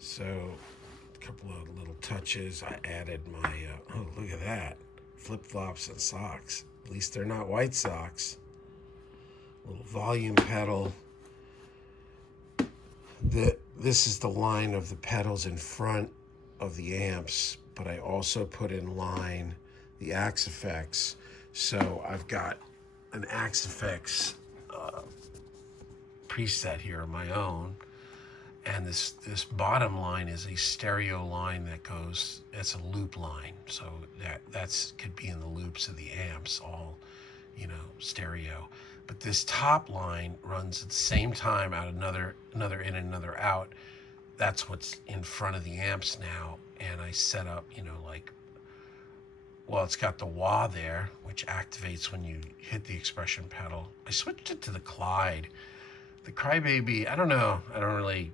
So a couple of little touches. I added my, oh, look at that. Flip flops and socks. At least they're not white socks. Little volume pedal. This is the line of the pedals in front of the amps, but I also put in line the Axe-Fx. So I've got an Axe-Fx preset here of my own, and this bottom line is a stereo line that goes. It's a loop line, so that's could be in the loops of the amps, all stereo. But this top line runs at the same time out another in and another out. That's what's in front of the amps now, and I set up like, well, it's got the wah there, which activates when you hit the expression pedal. I switched it to the Clyde. The Crybaby, I don't know. I don't really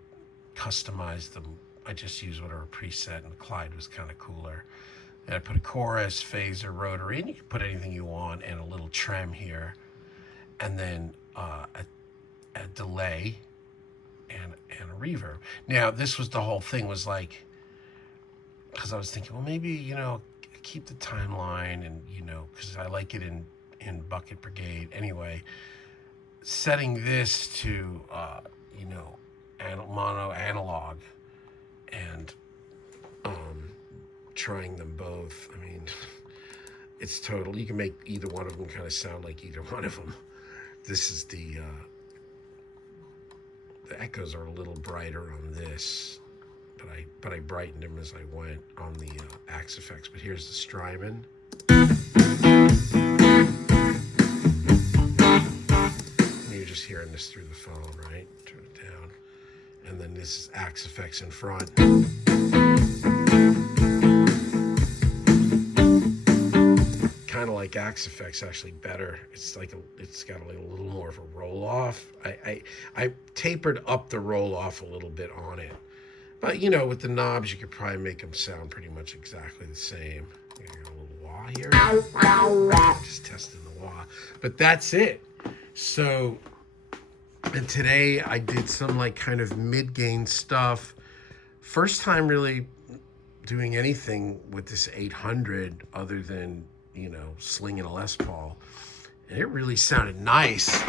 customize them. I just use whatever preset, and the Clyde was kind of cooler. And I put a chorus, phaser, rotary, and you can put anything you want, and a little trem here. And then a delay and a reverb. Now, this was the whole thing, was like, because I was thinking, well, maybe, keep the timeline, and, because I like it in Bucket Brigade. Anyway, setting this to, mono analog, and trying them both. I mean, it's total. You can make either one of them kind of sound like either one of them. This is the echoes are a little brighter on this, but I brightened them as I went on the Axe-Fx. But here's the Strymon. You're just hearing this through the phone, right? Turn it down. And then this is Axe-Fx in front. Kind of like Axe-Fx, actually better. It's like it's got a little more of a roll off. I tapered up the roll off a little bit on it, but with the knobs you could probably make them sound pretty much exactly the same. I got a little wah here. Just testing the wah, but that's it. So, and today I did some like kind of mid-gain stuff. First time really doing anything with this 800 other than slinging a Les Paul, and it really sounded nice.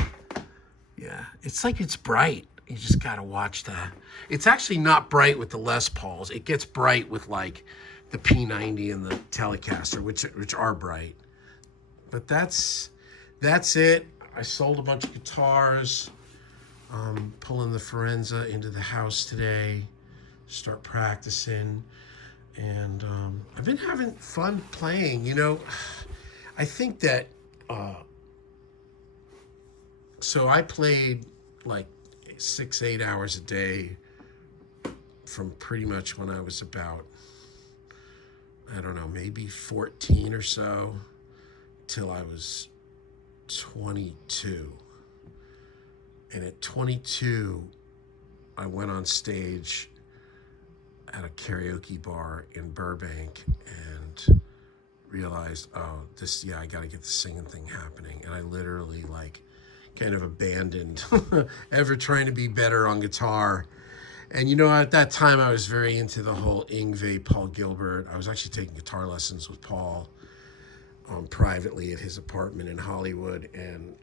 Yeah, it's like it's bright. You just gotta watch that. It's actually not bright with the Les Pauls. It gets bright with like the P90 and the Telecaster, which are bright. But that's it. I sold a bunch of guitars. Pulling the Forenza into the house today. Start practicing. And I've been having fun playing. I think that, so I played like 6-8 hours a day from pretty much when I was about, I don't know, maybe 14 or so, till I was 22. And at 22, I went on stage at a karaoke bar in Burbank and realized, oh, I got to get the singing thing happening. And I literally like kind of abandoned ever trying to be better on guitar. And at that time I was very into the whole Yngwie, Paul Gilbert. I was actually taking guitar lessons with Paul privately at his apartment in Hollywood. And,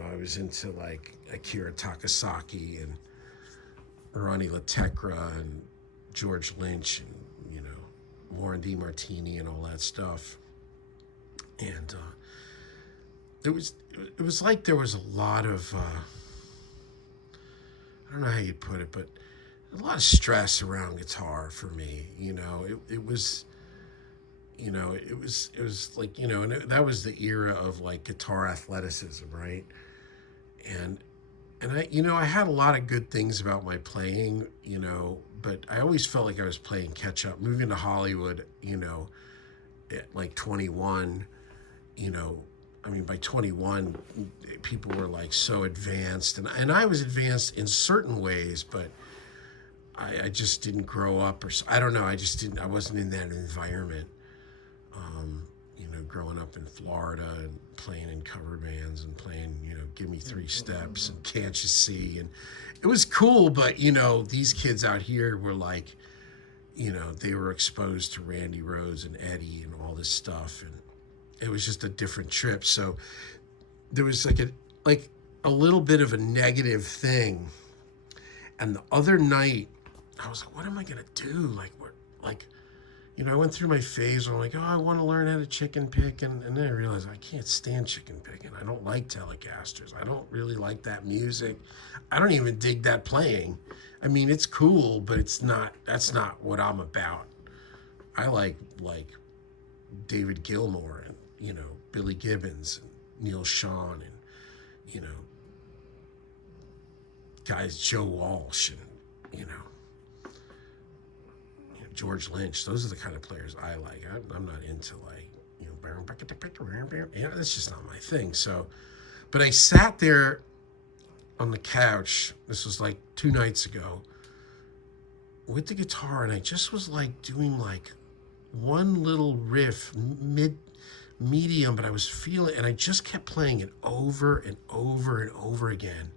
I was into like Akira Takasaki and Ronnie LaTecra and George Lynch and Warren DeMartini and all that stuff. And it was like there was a lot of I don't know how you'd put it, but a lot of stress around guitar for me. It was it was like and that was the era of like guitar athleticism, right? And I had a lot of good things about my playing, but I always felt like I was playing catch up. Moving to Hollywood, at like 21, by 21, people were like so advanced, and I was advanced in certain ways, but I just didn't grow up, or I don't know. I wasn't in that environment. Growing up in Florida and playing in cover bands and playing, Give Me Three Steps and Can't You See? And it was cool, but, these kids out here were like they were exposed to Randy Rhoads and Eddie and all this stuff, and it was just a different trip. So there was like a little bit of a negative thing. And the other night, I was like, what am I gonna do? I went through my phase where I'm like, oh, I want to learn how to chicken pick, and then I realized I can't stand chicken picking. I don't like Telecasters. I don't really like that music. I don't even dig that playing. I mean, it's cool, but that's not what I'm about. I like David Gilmour and Billy Gibbons and Neil Schon and you know guys, Joe Walsh and George Lynch. Those are the kind of players I like. I'm not into that's just not my thing. So, but I sat there on the couch. This was like 2 nights ago with the guitar, and I just was like doing like one little riff, medium, but I was feeling, and I just kept playing it over and over and over again.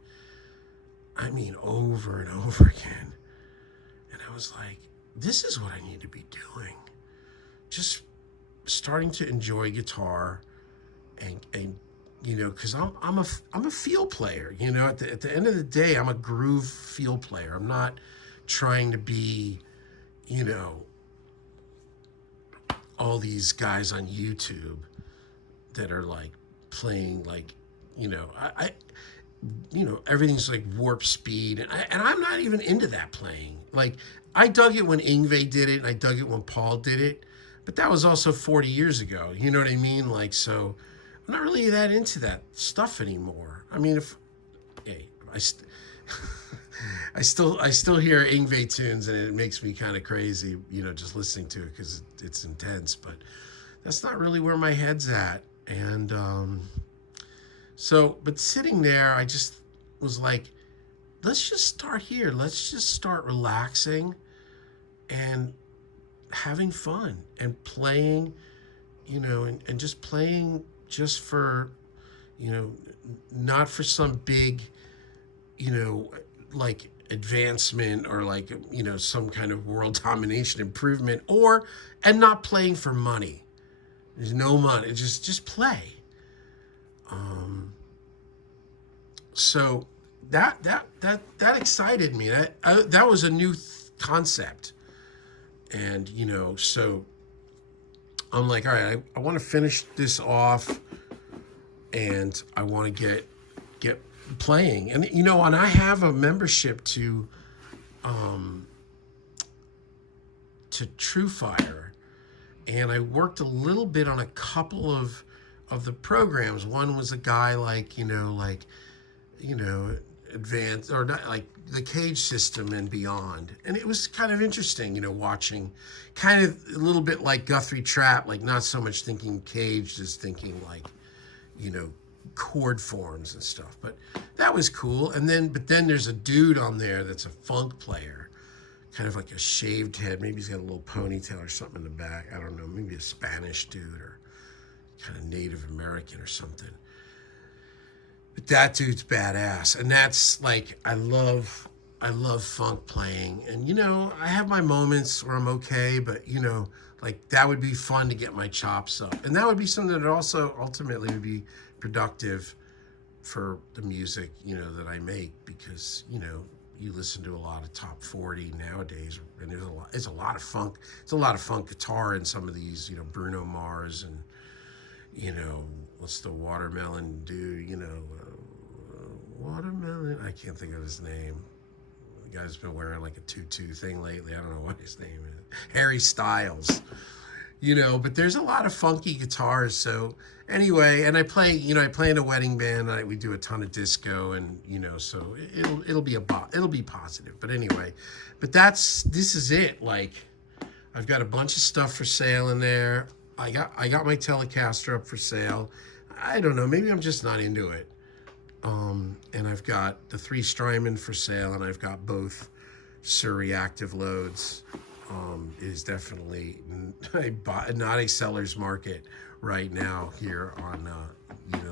I mean, over and over again. And I was like, this is what I need to be doing. Just starting to enjoy guitar and because I'm a feel player. At the end of the day, I'm a groove feel player. I'm not trying to be, all these guys on YouTube that are like playing like, I everything's like warp speed, and I'm not even into that playing. Like, I dug it when Yngwie did it, and I dug it when Paul did it, but that was also 40 years ago. You know what I mean? Like, so I'm not really that into that stuff anymore. I mean, I still hear Yngwie tunes, and it makes me kind of crazy, just listening to it because it's intense. But that's not really where my head's at, and but sitting there, I just was like, let's just start here. Let's just start relaxing and having fun and playing, and just playing just for, not for some big, like advancement or like, some kind of world domination improvement, and not playing for money. There's no money. Just play. So that excited me. That was a new concept, and so I'm like, all right, I want to finish this off, and I want to get playing, and and I have a membership to TrueFire, and I worked a little bit on a couple of the programs. One was a guy like advanced, or not, like the Cage System and beyond, and it was kind of interesting, watching, kind of a little bit like Guthrie Trapp, like not so much thinking Cage, just thinking like chord forms and stuff. But that was cool. And then there's a dude on there that's a funk player, kind of like a shaved head. Maybe he's got a little ponytail or something in the back. I don't know. Maybe a Spanish dude or kind of Native American or something. But that dude's badass. And that's like, I love funk playing. And, I have my moments where I'm okay, but, like that would be fun to get my chops up. And that would be something that also ultimately would be productive for the music, that I make, because, you listen to a lot of top 40 nowadays, and it's a lot of funk. It's a lot of funk guitar in some of these, Bruno Mars and, what's the Watermelon dude, Watermelon, I can't think of his name. The guy's been wearing like a tutu thing lately. I don't know what his name is. Harry Styles. But there's a lot of funky guitars. So anyway, and I play in a wedding band. We do a ton of disco, and so it'll be positive. But anyway, but this is it. Like, I've got a bunch of stuff for sale in there. I got my Telecaster up for sale. I don't know, maybe I'm just not into it. And I've got the 3 Strymon for sale, and I've got both Suhr Reactive Loads. It is definitely not a seller's market right now here on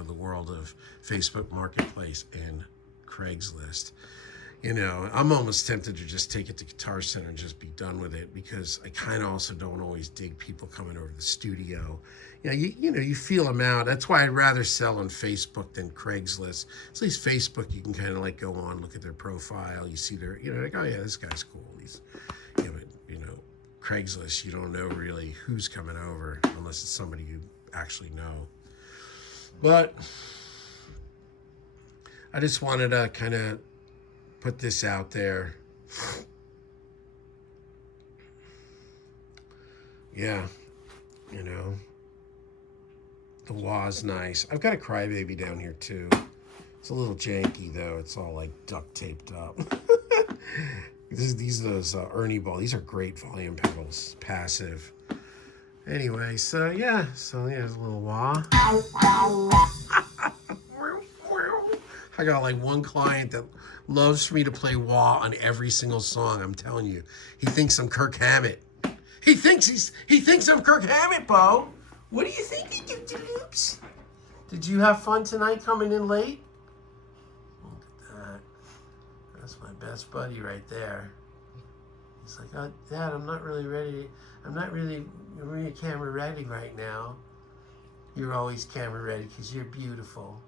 the world of Facebook Marketplace and Craigslist. You know, I'm almost tempted to just take it to Guitar Center and just be done with it, because I kind of also don't always dig people coming over to the studio. You know, you feel them out. That's why I'd rather sell on Facebook than Craigslist. At least Facebook, you can kind of like go on, look at their profile. You see their, you know, like, oh yeah, this guy's cool. He's, yeah, but you know, Craigslist, you don't know really who's coming over unless it's somebody you actually know. But I just wanted to kind of put this out there. Yeah, you know, the wah's nice. I've got a Crybaby down here too. It's a little janky though. It's all like duct taped up. These are those Ernie Ball. These are great volume pedals, passive. Anyway, so yeah, there's a little wah. I got like one client that loves for me to play wah on every single song. I'm telling you, he thinks I'm Kirk Hammett. He thinks I'm Kirk Hammett, Bo. What do you think? Oops. Did you have fun tonight coming in late? Look at that. That's my best buddy right there. He's like, oh, Dad, I'm not really camera ready right now. You're always camera ready because you're beautiful.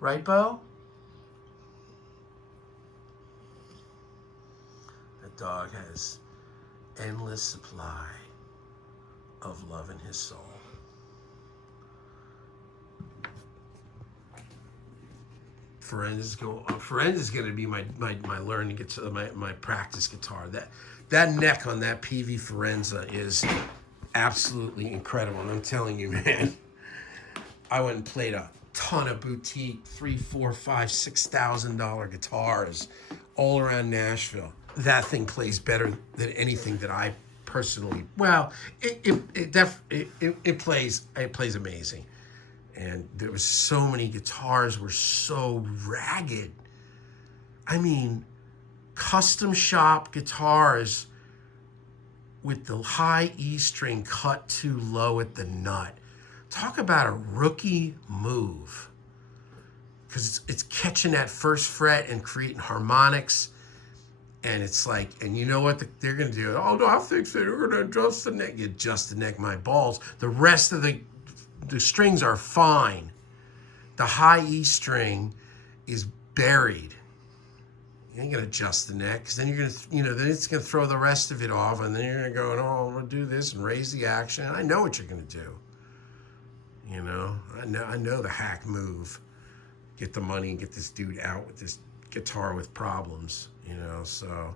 Right, Bo? The dog has endless supply of love in his soul. Ferenz is going to be my learning guitar, my practice guitar. That neck on that PV Forenza is absolutely incredible. And I'm telling you, man, I went and played a ton of boutique $3,000, $4,000, $5,000, $6,000 guitars all around Nashville. That thing plays better than anything that I personally. Well, it plays amazing. And there was so many guitars were so ragged. I mean, custom shop guitars with the high E string cut too low at the nut. Talk about a rookie move. Because it's catching that first fret and creating harmonics. And it's like, and you know what they're going to do? Oh, no, I think they're going to adjust the neck. You adjust the neck, my balls. The rest of the strings are fine. The high E string is buried. You ain't gonna adjust the neck, because then you're gonna, then it's gonna throw the rest of it off, and then you're gonna go, oh, I'm gonna do this and raise the action. I know what you're gonna do. I know the hack move. Get the money and get this dude out with this guitar with problems. So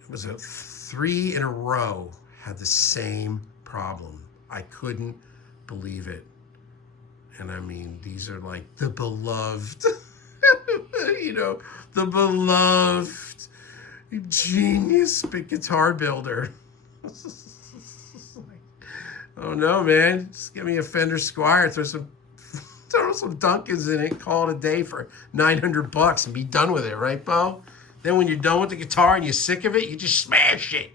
it was 3 in a row had the same problem. I couldn't believe it. And I mean, these are like the beloved, the beloved genius big guitar builder. Oh no, man, just give me a Fender Squier, throw some Duncans in it, call it a day for $900 and be done with it, right, Bo? Then when you're done with the guitar and you're sick of it, you just smash it.